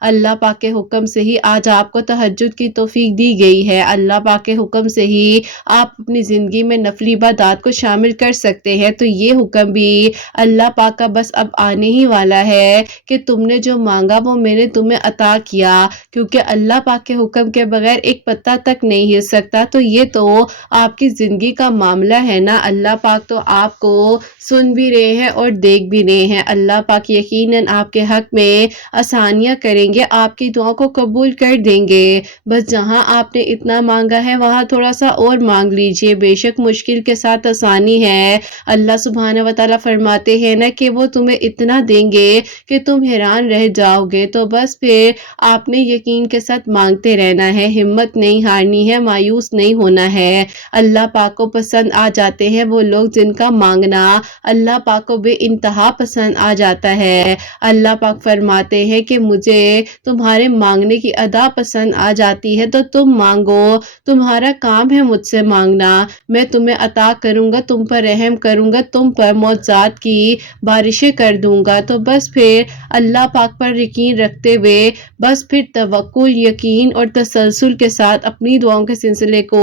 اللہ پاک کے حکم سے ہی آج آپ کو تہجد کی توفیق دی گئی ہے۔ اللہ پاک کے حکم سے ہی آپ اپنی زندگی میں نفلی عبادات کو شامل کر سکتے ہیں۔ تو یہ حکم بھی اللہ پاک کا بس اب آنے ہی والا ہے کہ تم نے جو مانگا وہ میں نے تمہیں عطا کیا، کیونکہ اللہ پاک کے حکم کے بغیر ایک پتا تک نہیں ہل سکتا۔ تو یہ تو آپ کی زندگی کا معاملہ ہے نا، اللہ پاک تو آپ کو سن بھی رہے ہیں اور دیکھ بھی رہے ہیں۔ اللہ پاک یقیناً آپ کے حق میں آسانیاں کریں گے، آپ کی دعاؤں کو قبول کر دیں گے۔ بس جہاں آپ نے اتنا مانگا ہے وہاں تھوڑا سا اور مانگ لیجئے، بے شک مشکل کے ساتھ آسانی ہے۔ اللہ سبحانہ وتعالی فرماتے ہیں نا کہ وہ تمہیں اتنا دیں گے کہ تم حیران رہ جاؤ گے۔ تو بس پھر آپ نے یقین کے ساتھ مانگتے رہنا ہے، ہمت نہیں ہارنی ہے، مایوس نہیں ہونا ہے۔ اللہ پاک کو پسند آ جاتے ہیں وہ لوگ جن کا مانگنا اللہ پاک کو بے انتہا پسند آ جاتا ہے۔ اللہ پاک فرماتے ہیں کہ مجھے تمہارے مانگنے کی ادا پسند آ جاتی ہے، تو تم مانگو، تمہارا کام ہے مجھ سے مانگنا، میں تمہیں عطا کروں گا، تم پر رحم کروں گا، تم پر معجزات کی بارشیں کر دوں گا۔ تو بس پھر اللہ پاک پر یقین رکھتے ہوئے بس پھر توکل، یقین اور تسلسل کے ساتھ اپنی دعاؤں کے سلسلے کو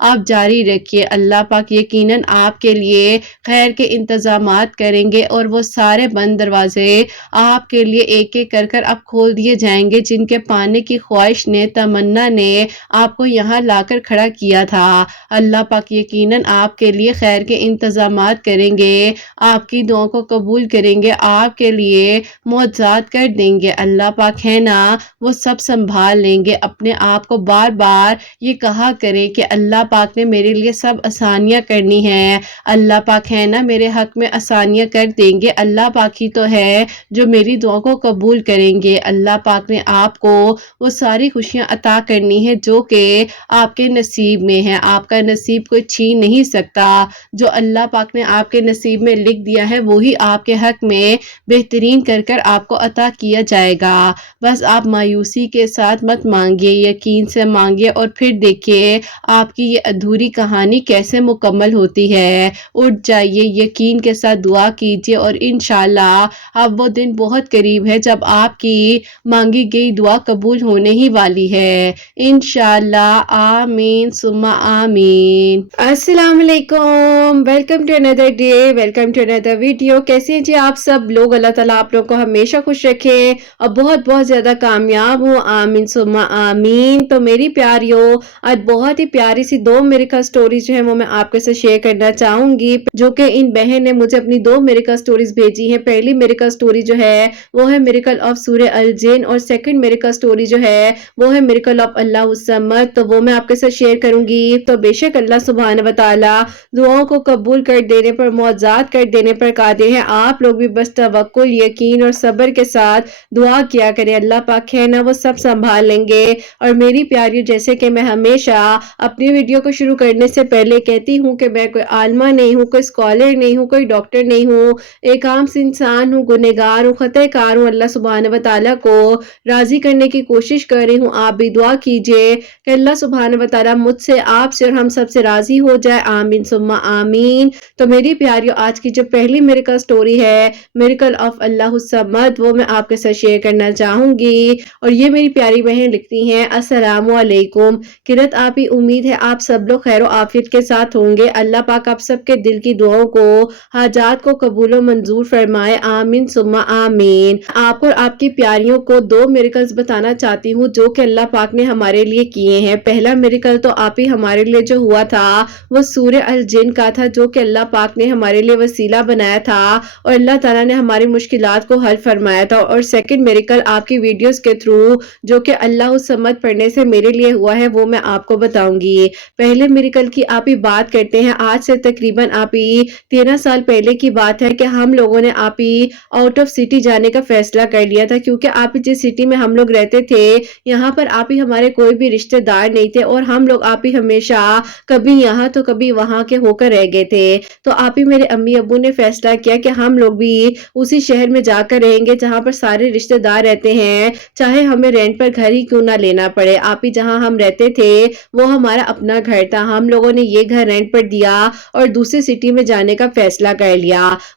آپ جاری رکھیے۔ اللہ پاک یقیناً آپ کے لیے خیر کے انتظامات کریں گے اور وہ سارے بند دروازے آپ کے لیے ایک ایک کر اب کھول دیے جائیں گے جن کے پانے کی خواہش نے، تمنا نے آپ کو یہاں لا کر کھڑا کیا تھا۔ اللہ پاک یقیناً آپ کے لیے خیر کے انتظامات کریں گے، آپ کی دعاؤں کو قبول کریں گے، آپ کے لیے معجزات کر دیں گے۔ اللہ پاک ہے نا وہ سب سنبھال لیں گے۔ اپنے آپ کو بار بار یہ کہا کریں کہ اللہ پاک نے میرے لیے سب آسانیاں کرنی ہیں، اللہ پاک ہے نا میرے حق میں آسانیاں کر دیں گے، اللہ پاک ہی تو ہے جو میری دعا کو قبول کریں گے۔ اللہ پاک نے آپ کو وہ ساری خوشیاں عطا کرنی ہے جو کہ آپ کے نصیب میں ہیں، آپ کا نصیب کوئی چھین نہیں سکتا۔ جو اللہ پاک نے آپ کے نصیب میں لکھ دیا ہے وہی آپ کے حق میں بہترین کر آپ کو عطا کیا جائے گا۔ بس آپ مایوسی کے ساتھ مت مانگیے، یقین سے مانگیے اور پھر دیکھیے آپ کی یہ ادھوری کہانی کیسے مکمل ہوتی ہے۔ اٹھ جائیے، یقین کے ساتھ دعا کیجیے اور انشاءاللہ اب وہ دن بہت قریب ہے جب آپ کی مانگی گئی دعا قبول ہونے ہی والی ہے انشاءاللہ۔ آمین ثم آمین۔ السلام علیکم، welcome to another day, welcome to another video. کیسے ہیں جی آپ سب لوگ؟ اللہ تعالیٰ آپ لوگ کو ہمیشہ خوش رکھے اور بہت بہت زیادہ کامیاب ہوں، آمین ثم آمین۔ تو میری پیاریو، آج بہت ہی پیاری سی دو میریکل سٹوریز جو ہیں وہ میں آپ کے ساتھ شیئر کرنا چاہوں گی، جو کہ ان بہن نے مجھے اپنی دو میریکل سٹوریز بھیجی ہیں۔ پہلی میریکل سٹوری جو ہے وہ ہے میریکل آف سورہ الجن، اور سیکنڈ میریکل سٹوری جو ہے وہ ہے میریکل آف اللہ الصمد۔ تو وہ میں آپ کے ساتھ شیئر کروں گی۔ تو بے شک اللہ سبحانہ وتعالی دعاؤں کو قبول کر دینے پر، معجزات کر دینے پر قادر ہے۔ آپ لوگ بھی بس توکل، یقین اور صبر کے ساتھ دعا کیا کریں، اللہ پاک ہے نا وہ سب سنبھال لیں گے۔ اور میری پیاریوں، جیسے کہ میں ہمیشہ اپنی ویڈیو کو شروع کرنے سے پہلے کہتی ہوں کہ میں کوئی عالمہ نہیں ہوں، کوئی اسکالر نہیں ہوں، کوئی ڈاکٹر نہیں ہوں، ایک عام سی انسان ہوں، گنہگار ہوں، خطا کار ہوں۔ اللہ سبحانہ وتعالی کو راضی کرنے کی کوشش کر رہی ہوں۔ آپ بھی دعا کیجئے کہ اللہ سبحانہ وتعالی مجھ سے، آپ سے اور ہم سب سے راضی ہو جائے، آمین ثم آمین۔ تو میری پیاریوں، آج کی جو پہلی میریکل سٹوری ہے میریکل آف اللہ الصمد، وہ میں آپ کے ساتھ شیئر کرنا چاہوں گی۔ اور یہ میری پیاری بہن لکھتی ہیں، السلام علیکم قرت آپی، امید ہے آپ سب لوگ خیر و عافیت کے ساتھ ہوں گے۔ اللہ پاک آپ سب کے دل کی دعاؤں کو، حاجات کو قبول و منظور فرمائے، آمین ثم آمین۔ آپ اور آپ کی پیاریوں کو دو میریکلز بتانا چاہتی ہوں جو کہ اللہ پاک نے ہمارے لیے کیے ہیں۔ پہلا میریکل تو آپ ہی ہمارے لیے جو ہوا تھا وہ سورہ الجن کا تھا، جو کہ اللہ پاک نے ہمارے لیے وسیلہ بنایا تھا اور اللہ تعالیٰ نے ہماری مشکلات کو حل فرمایا تھا۔ اور سیکنڈ میریکل آپ کی ویڈیوز کے تھرو جو کہ اللہ الصمد پڑھنے سے میرے لیے ہوا ہے، وہ میں آپ کو بتاؤں گی۔ پہلے میریکل کی آپ ہی بات کرتے ہیں۔ آج سے تقریباً آپ ہی 13 سال پہلے کی بات ہے کہ ہم لوگوں نے آپ ہی آؤٹ آف سٹی جانے کا فیصلہ کر لیا تھا، کیونکہ آپ ہی جس سٹی میں ہم لوگ رہتے تھے یہاں پر آپ ہی ہمارے کوئی بھی رشتہ دار نہیں تھے، اور ہم لوگ آپ ہی ہمیشہ کبھی یہاں تو کبھی وہاں کے ہو کر رہ گئے تھے۔ تو آپ ہی میرے امی ابو نے فیصلہ کیا کہ ہم لوگ بھی اسی شہر میں جا کر رہیں گے جہاں پر سارے رشتہ دار رہتے ہیں، چاہے ہمیں رینٹ پر گھر ہی کیوں نہ لینا پڑے۔ آپ ہی جہاں ہم رہتے تھے وہ ہمارا اپنا گھر تھا، ہم لوگوں نے یہ گھر رینٹ پر دیا اور دوسری سٹی میں جانے کا فیصلہ کر لیا۔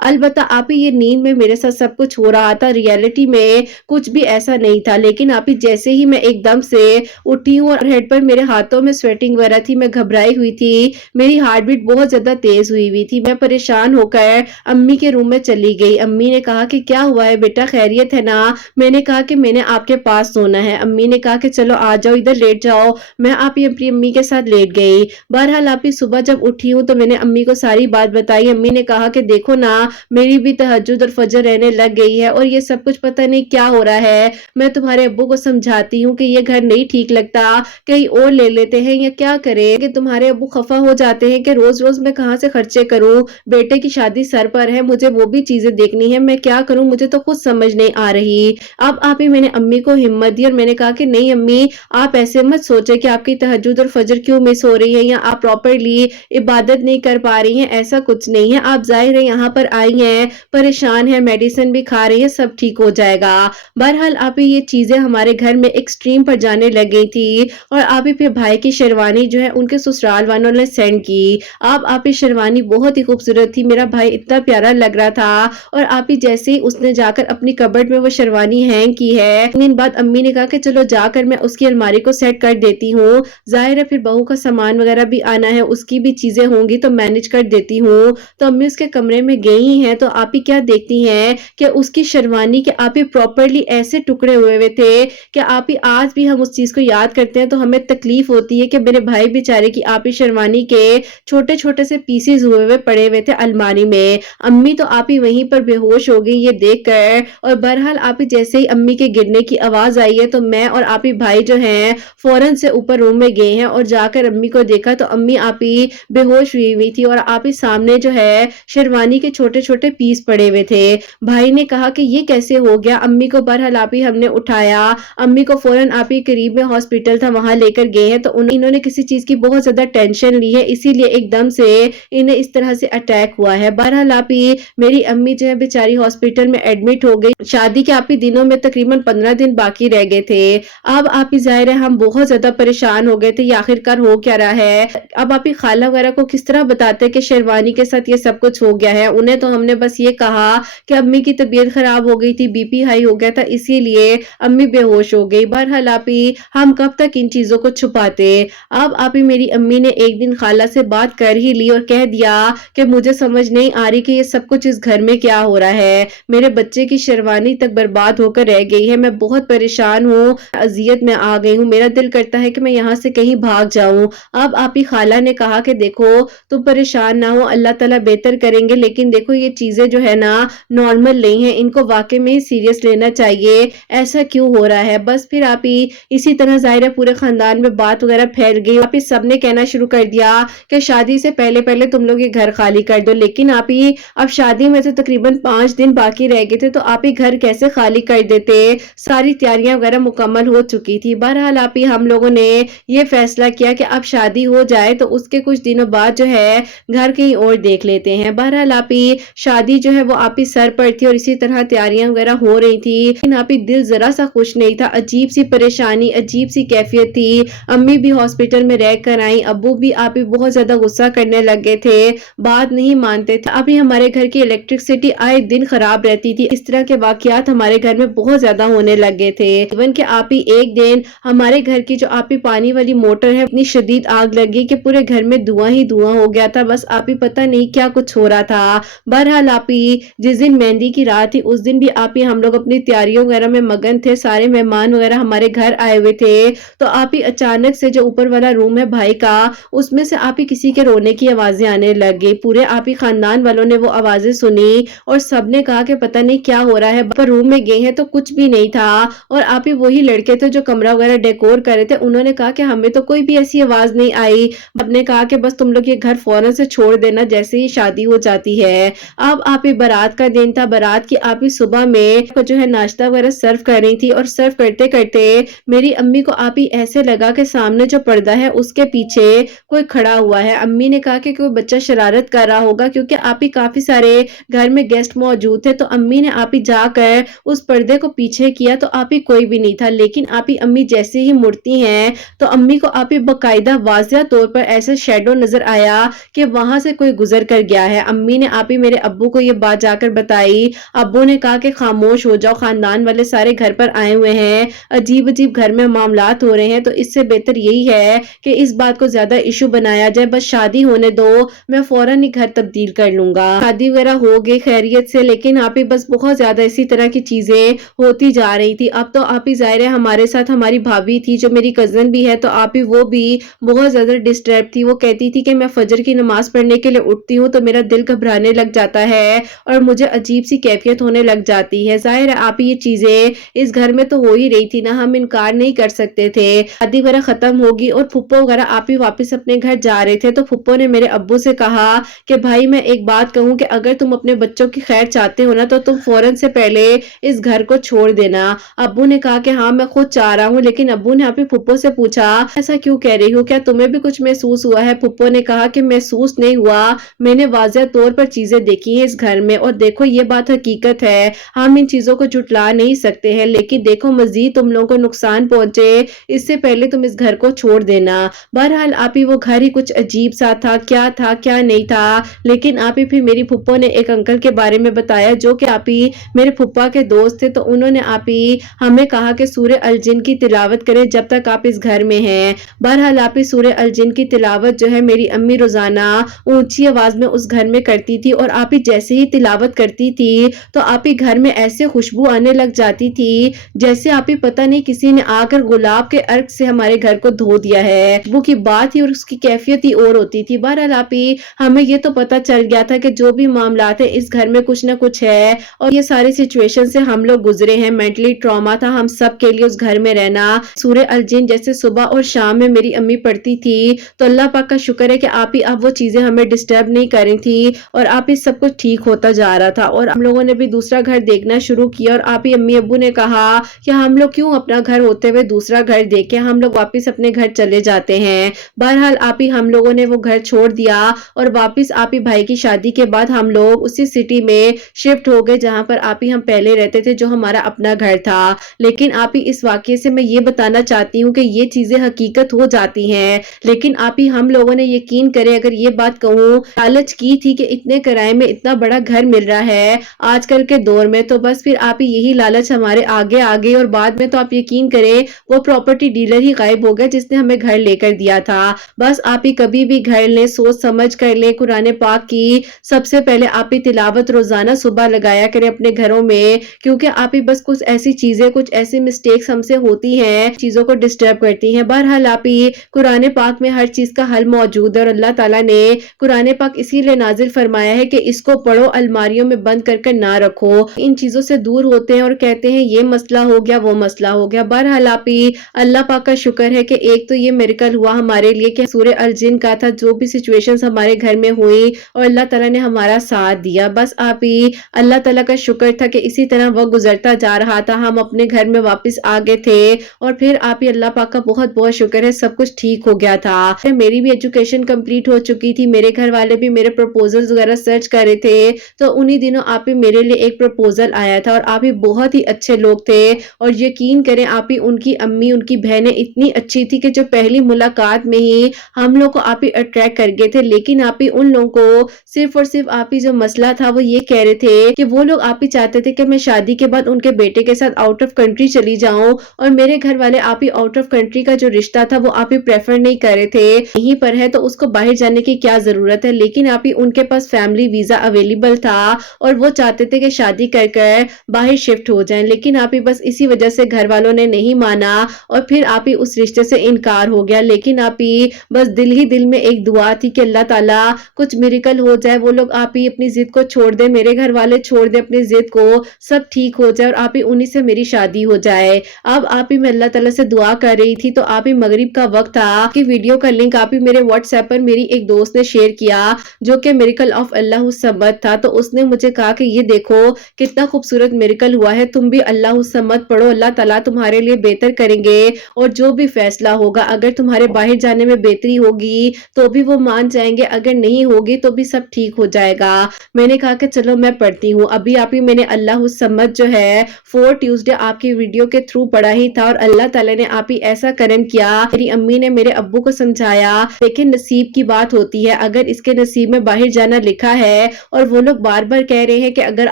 البتہ آپ ہی یہ نیند میں میرے ساتھ سب کچھ ہو رہا تھا، ریئلٹی میں کچھ بھی ایسا نہیں تھا، لیکن آپ ہی جیسے ہی میں ایک دم سے اٹھی ہوں اور ہیڈ پر میرے ہاتھوں میں سویٹنگ وغیرہ تھی، میں گھبرائی ہوئی تھی، میری ہارٹ بیٹ بہت زیادہ تیز ہوئی تھی، میں پریشان ہو کر امی کے روم میں چلی گئی۔ امی نے کہا کہ کیا ہوا ہے بیٹا، خیریت ہے نا؟ میں نے کہا کہ میں نے آپ کے پاس سونا ہے۔ امی نے کہا کہ چلو آ جاؤ ادھر لیٹ جاؤ، میں آپ ہی اپنی امی کے ساتھ لیٹ گئی۔ بہرحال آپ ہی صبح جب اٹھی ہوں تو میں نے امی کو ساری بات بتائی۔ امی نے کہا کہ دیکھو نا، میری بھی تہجد اور فجر رہنے لگ گئی ہے اور یہ سب کچھ پتہ نہیں کیا ہو رہا ہے، میں تمہارے ابو کو سمجھاتی ہوں کہ یہ گھر نہیں ٹھیک لگتا، کہیں اور لے لیتے ہیں یا کیا کریں، کہ تمہارے ابو خفا ہو جاتے ہیں کہ روز روز میں کہاں سے خرچے کروں، بیٹے کی شادی سر پر ہے، مجھے وہ بھی چیزیں دیکھنی ہے، میں کیا کروں، مجھے تو خود سمجھ نہیں آ رہی۔ اب آپ ہی میں نے امی کو ہمت دی اور میں نے کہا کہ نہیں امی، آپ ایسے مت سوچے کہ آپ کی تہجد اور فجر کیوں مس ہو رہی ہے یا آپ پراپرلی عبادت نہیں کر پا رہی ہیں، ایسا کچھ نہیں ہے، آپ ظاہر ہے یہاں پر آئی ہیں، پریشان ہیں، میڈیسن بھی کھا رہی ہیں، سب ٹھیک ہو جائے گا۔ بہرحال آپ ہی یہ چیزیں ہمارے گھر میں ایکسٹریم پر جانے لگ گئی تھی اور آپ ہی پھر بھائی کی شیروانی جو ہے ان کے سسرال والوں نے سینڈ کی۔ آپ ہی شیروانی بہت ہی خوبصورت تھی، میرا بھائی اتنا پیارا لگ رہا تھا اور آپ ہی جیسے ہی اس نے جا کر اپنی کبرڈ میں وہ شیروانی ہینگ کی ہے، دن بعد امی نے کہا کہ چلو جا کر میں اس کی الماری کو سیٹ کر دیتی ہوں، ظاہر ہے پھر بہو کا سامان وغیرہ بھی آنا ہے، اس کی بھی چیزیں ہوں گی تو مینج کر دیتی ہوں۔ تو امی اس کے کمرے میں گئی ہیں تو آپ ہی کیا دیکھتی ہیں کہ اس کی شیروانی کے آپ ہی پراپرلی ایسے ٹکڑے ہوئے تھے کہ آپ ہی آج بھی ہم اس چیز کو یاد کرتے ہیں تو ہمیں تکلیف ہوتی ہے کہ میرے بھائی بیچارے کی آپ ہی شیروانی کے چھوٹے چھوٹے سے پیسز ہوئے پڑے ہوئے تھے الماری میں۔ امی تو آپ ہی وہیں پر بے ہوش ہو گئی یہ دیکھ کر، اور بہرحال آپ ہی جیسے ہی امی کے گرنے کی آواز آئی ہے تو میں اور آپ ہی بھائی جو ہیں فوراً سے اوپر روم میں گئے ہیں اور جا کر امی کو دیکھا تو امی آپ ہی بے ہوش ہوئی تھی اور آپ ہی سامنے جو ہے شیروانی کے چھوٹے چھوٹے پیس پڑے ہوئے تھے۔ بھائی نے کہا کہ یہ کیسے ہو گیا؟ امی کو بہرحال آپ ہی ہم نے اٹھایا، امی کو فوراً آپ ہی قریب میں ہاسپٹل تھا وہاں لے کر گئے ہیں تو انہوں نے کسی چیز کی بہت زیادہ ٹینشن لی ہے، اسی لیے ایک دم سے انہیں اس طرح سے اٹیک ہوا ہے۔ بہرحال آپ ہی میری امی جو ہے بیچاری ہاسپٹل میں ایڈمٹ ہو گئی، شادی کے آپ ہی دنوں میں تقریباً 15 دن باقی رہ گئے تھے۔ اب آپ ہی ظاہر ہے ہم بہت زیادہ پریشان ہو گئے تھے یہ آخرکار ہو کیا رہا ہے۔ اب آپ ہی خالہ وغیرہ کو کس طرح بتاتے کہ شیروانی کے ساتھ یہ سب کچھ ہو گیا ہے؟ انہیں تو ہم نے بس یہ کہا کہ امی کی طبیعت خراب ہو گئی تھی، بی پی ہائی ہو گیا تھا، اسی لیے امی بے ہوش ہو گئی۔ بہرحال آپ ہی ہم کب تک ان چیزوں کو چھپاتے؟ اب آپ ہی میری امی نے ایک دن خالہ سے بات کر ہی لی اور کہہ دیا کہ مجھے سمجھ نہیں آ رہی کہ یہ سب کچھ اس گھر میں کیا ہو رہا ہے، میرے بچے کی شیروانی تک برباد ہو کر رہ گئی ہے، میں بہت پریشان ہوں، اذیت میں آ گئی ہوں، میرا دل کرتا ہے کہ میں یہاں سے کہیں بھاگ جاؤں۔ اب آپ ہی خالہ نے کہا کہ دیکھو تم پریشان نہ ہو، اللہ تعالیٰ بہتر کریں گے، لیکن دیکھو یہ چیزیں جو ہے نا نارمل نہیں ہیں، ان کو واقعی میں سیریس لینا چاہیے، ایسا کیوں ہو رہا ہے؟ بس پھر آپ ہی اسی طرح ظاہر ہے پورے خاندان میں بات وغیرہ پھیل گئی، آپ ہی سب نے کہنا شروع کر دیا کہ شادی سے پہلے پہلے تم لوگ یہ گھر خالی کر دو، لیکن آپ ہی اب شادی میں تو تقریباً 5 دن باقی رہ گئے تھے تو آپ ہی گھر کیسے خالی کر دیتے، ساری تیاریاں وغیرہ مکمل ہو چکی تھی۔ بہرحال آپ ہی ہم لوگوں نے یہ فیصلہ کیا کہ اب شادی ہو جائے تو اس کے کچھ دنوں بعد جو ہے گھر کہیں اور دیکھ لیتے ہیں۔ بہرحال آپ ہی شادی جو ہے وہ آپ ہی سر پر تھی اور اسی طرح تیاریاں وغیرہ ہو رہی تھی، لیکن آپ ہی دل ذرا سا خوش نہیں تھا، عجیب سی پریشانی، عجیب سی کیفیت تھی۔ امی بھی ہاسپٹل میں رہ کر آئیں، ابو بھی آپ ہی بہت زیادہ غصہ کرنے لگ گئے تھے، بات نہیں مانتے تھے۔ ابھی ہمارے گھر کی الیکٹرسٹی آئے دن خراب رہتی تھی، اس طرح کے واقعات ہمارے گھر میں بہت زیادہ ہونے لگ گئے تھے، ایون کہ آپ ہی ایک دن ہمارے گھر کی جو آپ ہی پانی والی موٹر ہے اتنی شدید آگ لگی کہ پورے گھر میں دھواں ہی دھواں ہو گیا تھا، بس آپ ہی پتہ نہیں کیا کچھ ہو رہا تھا۔ بہرحال آپ ہی جس دن مہندی کی رات تھی اس دن بھی آپ ہی ہم لوگ اپنی تیاریوں وغیرہ میں مگن تھے، سارے مہمان وغیرہ ہمارے گھر آئے ہوئے تھے، تو آپ ہی اچانک سے جو اوپر والا روم ہے بھائی کا، اس میں سے آپ ہی کسی کے رونے کی آوازیں آنے لگ گئی، پورے آپ ہی خاندان والوں نے وہ آوازیں سنی اور سب نے کہا کہ پتہ نہیں کیا ہو رہا ہے، پر روم میں گئے ہیں تو کچھ بھی نہیں تھا، اور آپ ہی وہی لڑکے تھے جو کمرہ وغیرہ ڈیکور کر رہے تھے، انہوں نے کہا کہ ہمیں تو کوئی بھی ایسی آواز نہیں آئی، اب نے کہا کہ بس تم لوگ یہ گھر فوراً سے چھوڑ دینا جیسے ہی شادی ہو جاتی ہے۔ اب آپ ہی بارات کا دن تھا، بارات کی آپ ہی صبح میں جو ہے ناشتہ وغیرہ سرو کر رہی تھی اور سرو کرتے کرتے میری امی کو آپ ہی ایسے لگا کہ سامنے جو پردہ ہے اس کے پیچھے کوئی کھڑا ہوا ہے۔ امی نے کہا کہ کوئی بچہ شرارت کر رہا ہوگا کیونکہ آپ ہی کافی سارے گھر میں گیسٹ موجود تھے، تو امی نے آپ ہی جا کر اس پردے کو پیچھے کیا تو آپ ہی کوئی بھی نہیں تھا، لیکن آپ ہی امی جیسے ہی مڑتی ہیں تو امی کو آپ ہی باقاعدہ واضح طور پر ایسے شیڈو نظر آیا کہ وہاں سے کوئی گزر کر گیا ہے۔ امی امی نے آپ ہی میرے ابو کو یہ بات جا کر بتائی. ابو نے کہا کہ خاموش ہو جاؤ, خاندان والے سارے گھر پر آئے ہوئے ہیں, عجیب عجیب گھر میں معاملات ہو رہے ہیں, تو اس سے بہتر یہی ہے کہ اس بات کو زیادہ ایشو بنایا جائے, بس شادی ہونے دو, میں فوراً ہی گھر تبدیل کر لوں گا. شادی وغیرہ ہو گئی خیریت سے, لیکن آپ ہی بس بہت زیادہ اسی طرح کی چیزیں ہوتی جا رہی تھی. اب تو آپ ہی ظاہر ہے ہمارے ساتھ ہماری بھابھی تھی جو میری کزن بھی ہے, تو آپ ہی وہ بھی بہت زیادہ ڈسٹرب تھی. وہ کہتی تھی کہ میں فجر کی نماز پڑھنے کے لیے اٹھتی ہوں تو میرا دل گھبرانے لگ جاتا ہے اور مجھے عجیب سی کیفیت ہونے لگ جاتی ہے. ظاہر ہے آپ ہی یہ چیزیں اس گھر میں تو ہو ہی رہی تھی نا, ہم انکار نہیں کر سکتے تھے. شادی وغیرہ ختم ہوگی اور پھپھو وغیرہ آپ ہی واپس اپنے گھر جا رہے تھے, تو پھپھو نے میرے ابو سے کہا کہ بھائی میں ایک بات کہوں کہ اگر تم اپنے بچوں کی خیر چاہتے ہو نا تو تم فوراً سے پہلے اس گھر کو چھوڑ دینا. ابو نے کہا کہ ہاں میں خود چاہ رہا ہوں, لیکن ابو نے اپنی پھپھو سے پوچھا ایسا کیوں کہہ رہی ہو, کیا تمہیں بھی کچھ محسوس ہوا ہے؟ پھپھو نے کہا کہ محسوس نہیں ہوا, میں نے واضح طور پر چیزیں دیکھی ہیں اس گھر میں, اور دیکھو یہ بات حقیقت ہے, ہم ان چیزوں کو جھٹلا نہیں سکتے ہیں, لیکن دیکھو مزید تم لوگوں کو نقصان پہنچے اس سے پہلے تم اس گھر کو چھوڑ دینا. بہرحال آپ ہی وہ گھر ہی کچھ عجیب سا تھا کیا نہیں تھا, لیکن آپ ہی پھر میری پھپھو نے ایک انکل کے بارے میں بتایا جو کہ آپ ہی میرے پھپھا کے دوست تھے, تو انہوں نے آپ ہی ہمیں کہا کہ سورہ الجن کی تلاوت کریں جب تک آپ اس گھر میں ہیں. بہرحال آپ ہی سورہ الجن کی تلاوت جو ہے میری امی روزانہ اونچی آواز میں اس گھر میں کرتی تھی, اور آپ ہی جیسے ہی تلاوت کرتی تھی تو آپ ہی گھر میں ایسے خوشبو آنے لگ جاتی تھی جیسے آپ ہی پتہ نہیں کسی نے آ کر گلاب کے عرق سے ہمارے گھر کو دھو دیا ہے. خوشبو کی بات ہی اور اس کی کیفیت ہی اور ہوتی تھی. بہرحال آپ ہی ہمیں یہ تو پتہ چل گیا تھا کہ جو بھی معاملات ہیں اس گھر میں کچھ نہ کچھ ہے, اور یہ ساری سچویشن سے ہم لوگ گزرے ہیں. مینٹلی ٹراما تھا ہم سب کے لیے اس گھر میں رہنا. سورہ الجن جیسے صبح اور شام میں میری امی پڑھتی تھی, تو اللہ پاک کا شکر ہے کہ آپ ہی اب وہ چیزیں ہمیں ڈسٹرب نہیں کر رہی تھی, اور آپ ہی سب کچھ ٹھیک ہوتا جا رہا تھا. اور ہم لوگوں نے بھی دوسرا گھر دیکھنا شروع کیا, اور آپ ہی امی ابو نے کہا کہ ہم لوگ کیوں اپنا گھر ہوتے ہوئے دوسرا گھر دیکھیں, ہم لوگ واپس اپنے گھر چلے جاتے ہیں. بہرحال آپ ہی ہم لوگوں نے وہ گھر چھوڑ دیا, اور واپس آپ ہی بھائی کی شادی کے بعد ہم لوگ اسی سٹی میں شفٹ ہو گئے جہاں پر آپ ہی ہم پہلے رہتے تھے, جو ہمارا اپنا گھر تھا. لیکن آپ ہی اس واقعے سے میں یہ بتانا چاہتی ہوں کہ یہ چیزیں حقیقت ہو جاتی ہیں, لیکن آپ ہی ہم لوگوں نے یقین کرے اگر یہ بات کہوں لالچ کی تھی کہ اتنے کرائے میں اتنا بڑا گھر مل رہا ہے آج کل کے دور میں, تو بس پھر آپ ہی یہی لالچ ہمارے آگے آگے, اور بعد میں تو آپ یقین کریں وہ پراپرٹی ڈیلر ہی غائب ہو گیا جس نے ہمیں گھر لے کر دیا تھا. بس آپ ہی کبھی بھی گھر لیں سوچ سمجھ کر لیں, قرآن پاک کی سب سے پہلے آپ ہی تلاوت روزانہ صبح لگایا کریں اپنے گھروں میں, کیونکہ آپ ہی بس کچھ ایسی چیزیں کچھ ایسی مسٹیکس ہم سے ہوتی ہیں چیزوں کو ڈسٹرب کرتی ہیں. بہرحال آپ ہی قرآن پاک میں ہر چیز کا حل موجود ہے, اور اللہ تعالیٰ نے قرآن پاک اسی لیے نازل فرمایا ہے کہ اس کو پڑھو, الماریوں میں بند کر کر نہ رکھو. ان چیزوں سے دور ہوتے ہیں اور کہتے ہیں یہ مسئلہ ہو گیا وہ مسئلہ ہو گیا. بہرحال آپ ہی اللہ پاک کا شکر ہے کہ ایک تو یہ میریکل ہوا ہمارے لیے کہ سورہ الجن کا تھا, جو بھی سچویشنز ہمارے گھر میں ہوئی اور اللہ تعالیٰ نے ہمارا ساتھ دیا. بس آپ ہی اللہ تعالیٰ کا شکر تھا کہ اسی طرح وقت گزرتا جا رہا تھا, ہم اپنے گھر میں واپس آ گئے تھے, اور پھر آپ ہی اللہ پاک کا بہت بہت شکر ہے سب کچھ ٹھیک ہو گیا تھا. میری بھی ایجوکیشن کمپلیٹ ہو چکی تھی, میرے گھر والے بھی میرے پروپوزلز وغیرہ سرچ کر رہے تھے, تو انہی دنوں آپ ہی میرے لیے ایک پروپوزل آیا تھا, اور آپ ہی بہت ہی اچھے لوگ تھے, اور یقین کریں آپ ہی ان کی امی ان کی بہنیں اتنی اچھی تھی کہ جو پہلی ملاقات میں ہی ہم لوگ کو آپ ہی اٹریکٹ کر گئے تھے. لیکن آپ ہی ان لوگوں کو صرف اور صرف آپ ہی جو مسئلہ تھا وہ یہ کہہ رہے تھے کہ وہ لوگ آپ ہی چاہتے تھے کہ میں شادی کے بعد ان کے بیٹے کے ساتھ آؤٹ آف کنٹری چلی جاؤں, اور میرے گھر والے آپ ہی آؤٹ آف کنٹری کا جو رشتہ تھا وہ آپ ہی پریفر نہیں کر رہے تھے, یہیں پر ہے تو اس کو باہر جانے کی کیا ضرورت ہے. لیکن آپ ہی ان کے پاس فیملی ویزا اویلیبل تھا, اور وہ چاہتے تھے کہ شادی کر کر باہر شفٹ ہو جائیں, لیکن آپ ہی بس اسی وجہ سے گھر والوں نے نہیں مانا, اور پھر آپ ہی اس رشتے سے انکار ہو گیا. لیکن آپ ہی بس دل ہی دل میں ایک دعا تھی کہ اللہ تعالیٰ کچھ میریکل ہو جائے, وہ لوگ آپ ہی اپنی ضد کو چھوڑ دے, میرے گھر والے چھوڑ دے اپنی ضد کو, سب ٹھیک ہو جائے, اور آپ ہی انہی سے میری شادی ہو جائے. اب آپ ہی میں اللہ تعالیٰ سے دعا کر رہی تھی, تو آپ ہی مغرب کا وقت تھا کہ ویڈیو کا لنک آپ ہی میرے واٹس ایپ پر میری ایک دوست نے شیئر کیا جو کہ میریکل آف اللہ الصمد تھا. تو اس نے مجھے کہا کہ یہ دیکھو کتنا خوبصورت میریکل ہوا ہے, تم بھی اللہ الصمد پڑھو, اللہ تعالیٰ تمہارے لیے بہتر کریں گے, اور جو بھی فیصلہ ہوگا اگر تمہارے باہر جانے میں بہتری ہوگی تو بھی وہ مان جائیں گے, اگر نہیں ہوگی تو بھی سب ٹھیک ہو جائے گا. میں نے کہا کہ چلو میں پڑھتی ہوں. ابھی آپ ہی میں نے اللہ الصمد جو ہے 4 ٹیوزڈے آپ کی ویڈیو کے تھرو پڑھا ہی تھا, اور اللہ تعالیٰ نے آپ ہی ایسا کرم کیا, میری امی نے میرے ابو کو سمجھایا لیکن نصیب کی بات ہوتی ہے, اگر اس کے نصیب میں باہر جانا لکھا ہے اور وہ لوگ بار بار کہہ رہے ہیں کہ اگر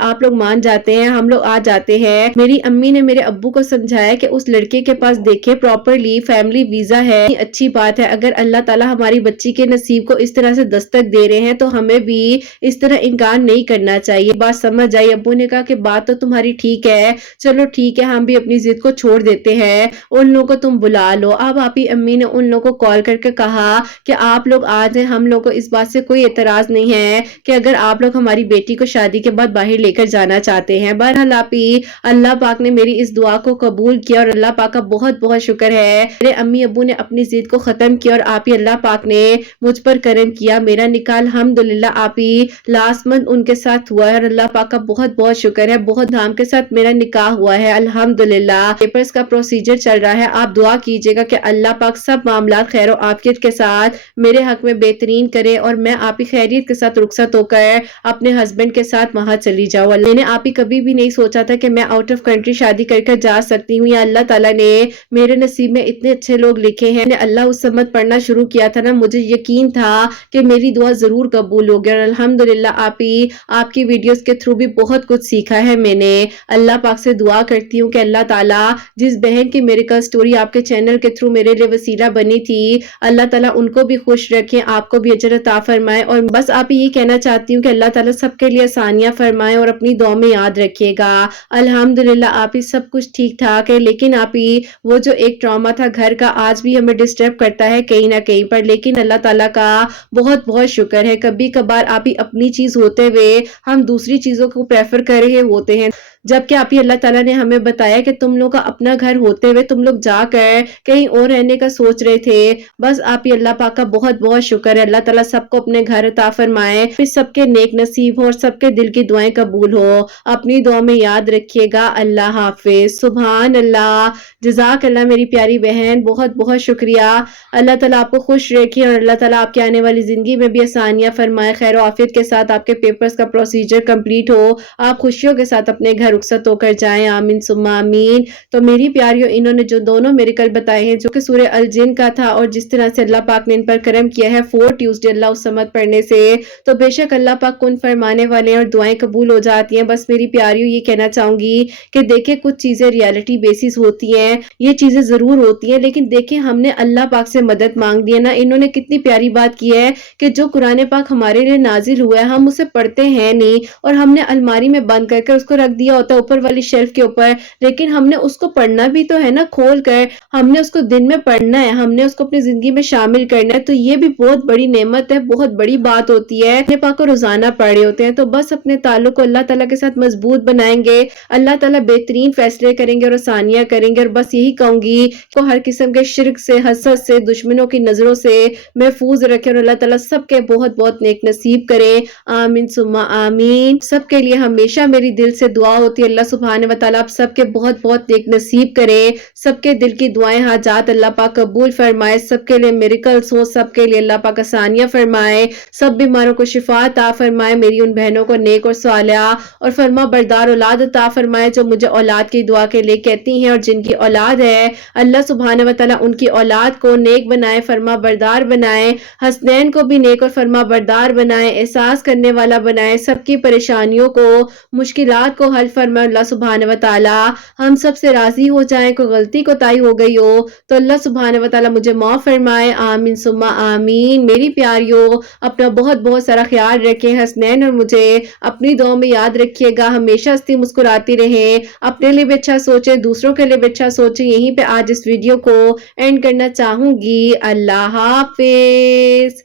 آپ لوگ مان جاتے ہیں ہم لوگ آ جاتے ہیں۔ میری امی نے میرے ابو کو سمجھایا کہ اس لڑکے کے پاس دیکھے پراپرلی فیملی ویزا ہے، اچھی بات ہے، اگر اللہ تعالیٰ ہماری بچی کے نصیب کو اس طرح سے دستک دے رہے ہیں تو ہمیں بھی اس طرح انکار نہیں کرنا چاہیے۔ بات سمجھ آئی۔ ابو نے کہا کہ بات تو تمہاری ٹھیک ہے، چلو ٹھیک ہے ہم بھی اپنی ضد کو چھوڑ دیتے ہیں، ان لوگوں کو تم بلا لو۔ اب آپ کی امی نے ان لوگوں کو کال کر کے کہا کہ آپ لوگ آ جائیں، ہم لوگ کو اس بات سے کوئی اعتراض نہیں ہے کہ اگر آپ لوگ ہماری بیٹی کو شادی کے بعد باہر لے کر جانا چاہتے ہیں۔ بہرحال آپ ہی اللہ پاک نے میری اس دعا کو قبول کیا اور اللہ پاک کا بہت بہت شکر ہے، میرے امی ابو نے اپنی ضد کو ختم کیا اور آپ ہی اللہ پاک نے مجھ پر کرم کیا۔ میرا نکاح الحمدللہ آپ ہی لاسٹ منتھ ان کے ساتھ ہوا ہے اور اللہ پاک کا بہت بہت شکر ہے، بہت دھام کے ساتھ میرا نکاح ہوا ہے الحمدللہ۔ پیپرز کا پروسیجر چل رہا ہے، آپ دعا کیجئے گا کہ اللہ پاک سب معاملات خیر و عافیت کے ساتھ میرے حق میں بہترین کرے اور میں آپ ہی خیریت کے ساتھ رخصت ہو کر اپنے ہسبینڈ کے ساتھ وہاں چلی جاؤں۔ میں نے آپ ہی کبھی بھی نہیں سوچا تھا کہ میں آؤٹ آف کنٹری شادی کر کے جا سکتی ہوں، یا اللہ تعالیٰ نے میرے نصیب میں اتنے اچھے لوگ لکھے ہیں۔ اللہ اس سمت پڑھنا شروع کیا تھا نا، مجھے یقین تھا کہ میری دعا ضرور قبول ہوگی اور الحمدللہ آپ کی ویڈیوز کے تھرو بھی بہت کچھ سیکھا ہے میں نے۔ اللہ پاک سے دعا کرتی ہوں کہ اللہ تعالیٰ جس بہن کی میریکل سٹوری آپ کے چینل کے تھرو میرے لیے وسیلہ بنی تھی، اللہ تعالیٰ ان کو بھی خوش رکھیں، آپ کو بھی اجر عطا فرمائے، اور بس آپ یہ کہنا چاہتی ہوں کہ اللہ تعالیٰ سب کے لیے آسانیاں فرمائے اور اپنی دعا میں یاد رکھیے گا۔ الحمدللہ آپ ہی سب کچھ ٹھیک ٹھاک ہے، لیکن آپ ہی وہ جو ایک ٹراما تھا گھر کا آج بھی ہمیں ڈسٹرب کرتا ہے کہیں نہ کہیں پر، لیکن اللہ تعالیٰ کا بہت بہت شکر ہے۔ کبھی کبھار آپ ہی اپنی چیز ہوتے ہوئے ہم دوسری چیزوں کو پریفر کر رہے ہوتے ہیں، جبکہ آپ ہی اللہ تعالیٰ نے ہمیں بتایا کہ تم لوگ کا اپنا گھر ہوتے ہوئے تم لوگ جا کر کہیں اور رہنے کا سوچ رہے تھے۔ بس آپ ہی اللہ پاک کا بہت بہت شکر ہے، اللہ تعالیٰ سب کو اپنے گھر عطا فرمائے، پھر سب کے نیک نصیب ہو اور سب کے دل کی دعائیں قبول ہو۔ اپنی دعا میں یاد رکھیے گا۔ اللہ حافظ۔ سبحان اللہ، جزاک اللہ میری پیاری بہن، بہت بہت شکریہ۔ اللہ تعالیٰ آپ کو خوش رکھے اور اللہ تعالیٰ آپ کے آنے والی زندگی میں بھی آسانیاں فرمائے، خیر و عافیت کے ساتھ آپ کے پیپرز کا پروسیجر کمپلیٹ ہو، آپ خوشیوں کے ساتھ اپنے گھر رخصت ہو کر جائیں، آمین ثم آمین۔ تو میری پیاریوں، انہوں نے جو دونوں میریکل بتائے ہیں جو کہ سورہ الجن کا تھا اور جس طرح سے اللہ پاک نے ان پر کرم کیا ہے 4 ٹیوزڈے اللہ الصمد پڑھنے سے، تو بے شک اللہ پاک کن فرمانے والے اور دعائیں قبول ہو جاتی ہیں۔ بس میری پیاریوں یہ کہنا چاہوں گی کہ دیکھیں کچھ چیزیں ریالٹی بیسس ہوتی ہیں، یہ چیزیں ضرور ہوتی ہیں، لیکن دیکھیں ہم نے اللہ پاک سے مدد مانگ دی ہے نا۔ انہوں نے کتنی پیاری بات کی ہے کہ جو قرآن پاک ہمارے لیے نازل ہوا ہے ہم اسے پڑھتے ہیں نہیں، اور ہم نے الماری میں بند کر اس کو رکھ دیا ہوتا ہے اوپر والی شیلف کے اوپر، لیکن ہم نے اس کو پڑھنا بھی تو ہے نا، کھول کر ہم نے اس کو دن میں پڑھنا ہے، ہم نے اس کو اپنی زندگی میں شامل کرنا ہے، تو یہ بھی بہت بڑی نعمت ہے، بہت بڑی بات ہوتی ہے۔ اپنے پاک کو روزانہ پڑھے ہوتے ہیں، تو بس اپنے تعلق کو اللہ تعالیٰ کے ساتھ مضبوط بنائیں گے، اللہ تعالیٰ بہترین فیصلے کریں گے اور آسانیاں کریں گے، اور بس یہی کہوں گی کہ ہر قسم کے شرک سے، حسد سے، دشمنوں کی نظروں سے محفوظ رکھے اور اللہ تعالیٰ سب کے بہت بہت نیک نصیب کرے، آمین ثم آمین۔ سب کے لیے ہمیشہ میری دل سے دعا ہوتی ہے اللہ سبحانہ و تعالیٰ آپ سب کے بہت بہت نیک نصیب کرے، سب کے دل کی دعائیں حاجات اللہ پاک قبول فرمائے، سب کے لیے میریکلز ہو، سب کے لیے اللہ پاک آسانیاں فرمائے، سب بیماروں کو شفا عطا فرمائے، میری ان بہنوں کو نیک اور صالحہ اور فرما بردار اولاد عطا فرمائے جو مجھے اولاد کی دعا کے لیے کہتی ہیں، اور جن کی اولاد ہے اللہ سبحانہ و تعالیٰ ان کی اولاد کو نیک بنائے، فرما بردار بنائے، حسنین کو بھی نیک اور فرما بردار بنائے، احساس کرنے والا بنائے، سب کی پریشانیوں کو، مشکلات کو حل فرمائے اللہ سبحانہ و تعالیٰ، ہم سب سے راضی ہو جائیں، کوئی غلطی کوتاہی ہو گئی ہو تو اللہ سبحانہ و تعالیٰ مجھے معاف فرمائے، آمین ثم آمین۔ میری پیاریوں، اپنا بہت بہت سارا خیال رکھیں، حسنین اور مجھے اپنی دعاؤں میں یاد رکھیے گا، ہمیشہ ہنستی مسکراتی رہیں، اپنے لیے بھی اچھا سوچیں، دوسروں کے لیے بھی اچھا سوچیں۔ یہیں پہ آج اس ویڈیو کو اینڈ کرنا چاہوں گی۔ اللہ حافظ۔